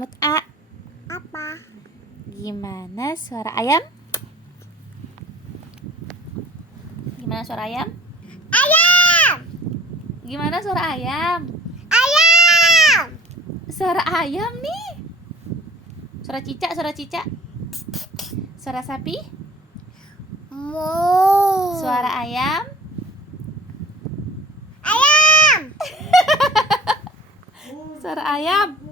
Mut'a, Apa? gimana suara ayam? Gimana suara ayam? Ayam! Gimana suara ayam? Ayam! Suara ayam nih. Suara cicak, suara cicak. Suara sapi? Mo. Suara ayam? Ayam! Suara ayam? Ayam!